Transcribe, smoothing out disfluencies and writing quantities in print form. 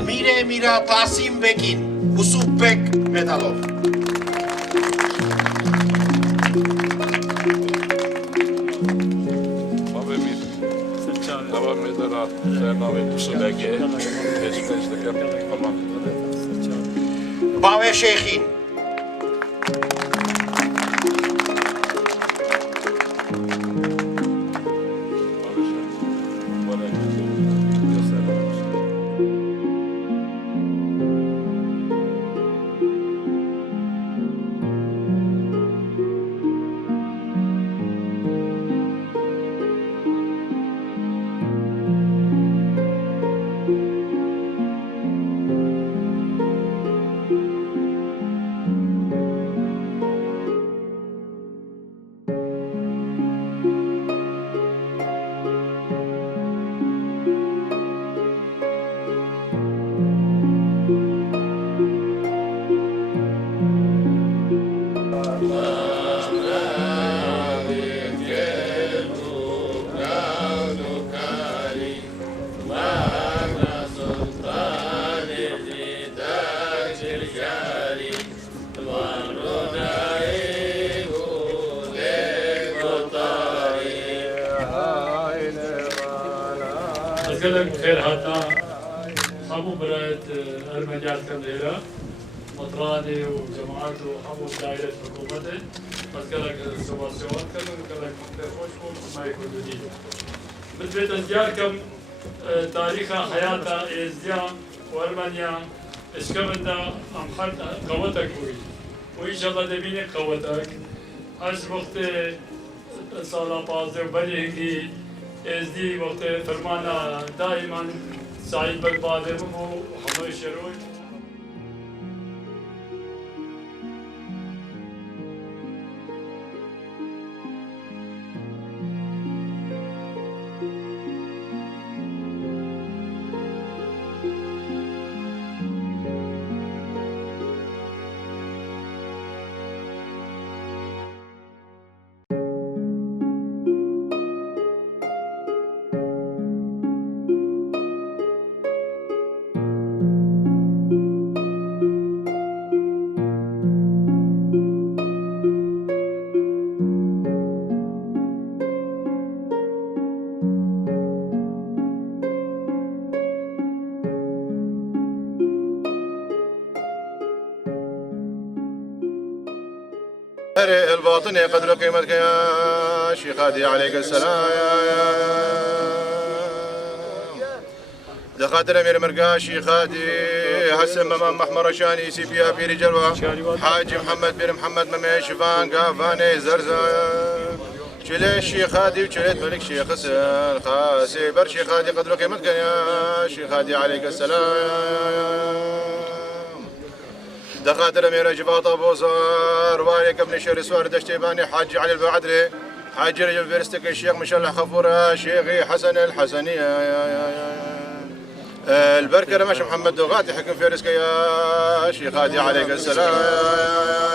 Mire Mira Tasim Bekin, Usupek Medalov. Devam eder Zernavit Usubeki. Beşiktaş'taki tamam. Bave Şeyhin. أسألك خير هاتا حمو براية أرمجات كنديرة مطراني وجماعته وحمو دائرة حكومته أسألك سواسيوات كانوا وكذلك خوشكم ما يكون جديد مثل تزياركم تاريخ حياة إزديا وأرمنيا إشكبتا أم حد قوتك وإن شاء الله دبيني قوتك هش وقت سالا بازده وبري هنگي ازدي وقت فرمانا دائما سعيد بالبادر مو حموي شروي الباطن قدر قيمتك يا شيخ هادي عليك السلام دخاتر امير مرقا شيخ هادي حسن ممام محمر شاني سي بي في رجلوه حاج محمد بن محمد ممي شفان قافاني زرزا شلي الشيخ هادي وشليت ملك شيخ حسن خاسي بر شيخ هادي قدر قيمتك يا شيخ هادي عليك السلام دخاتر امير جفاط ابو صار واريك ابن شهر سوار دشتيباني حاج علي البعدري حاج رجل فيرستك الشيخ مشلح خفورة شيخي حسن الحسني البركه رمش محمد دوغاتي حكم فيرسك يا شيخ هادي عليك السلام